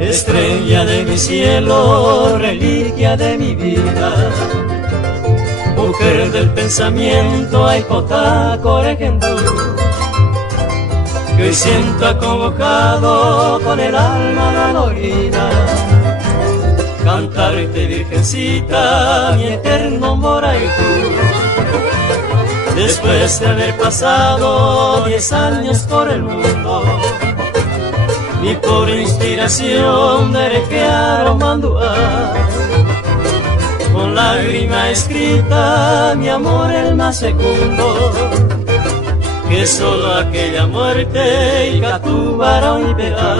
Estrella de mi cielo, reliquia de mi vida, mujer del pensamiento, aipotá corejendú, que hoy siento acongojado con el alma dolorida, cantarte virgencita, mi eterno moraicú. Después de haber pasado 10 años por el mundo, mi pobre inspiración derequearon mandua, con lágrima escrita mi amor el más fecundo, que solo aquella muerte y tu varón y verá.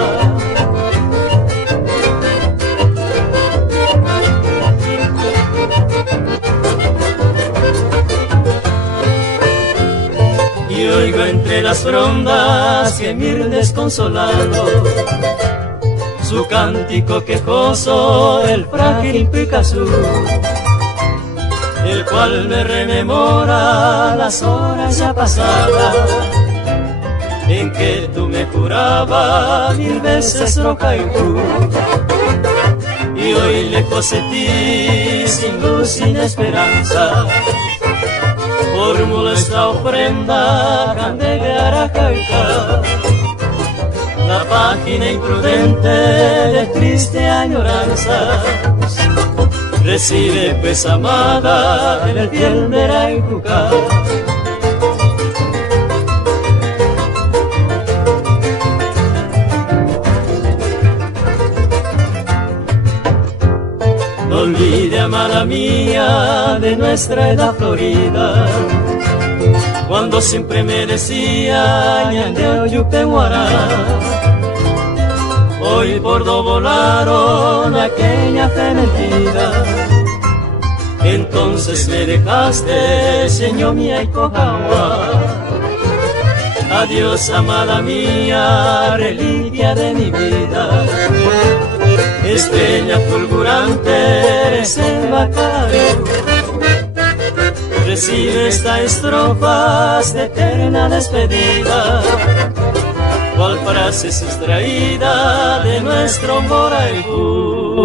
Y oigo entre las frondas gemir desconsolado su cántico quejoso, el frágil Picasso, el cual me rememora las horas ya pasadas en que tú me jurabas 1000 veces roja y cruz. Y hoy lejos de ti, sin luz, sin esperanza, formulo esta ofrenda, candela caica, la página imprudente de triste añoranza. Recibe pues, amada, el fiel Meraicuca. No olvide, amada mía, de nuestra edad florida, cuando siempre me decía ñandeo yupehuara. Hoy por do volaron aquella fe mentira, entonces me dejaste, señor mía y cojawa. Adiós, amada mía, reliquia de mi vida, estrella fulgurante, eres el Bacaru. Recibe esta estrofa de eterna despedida, cual frase sustraída de nuestro Moraicú.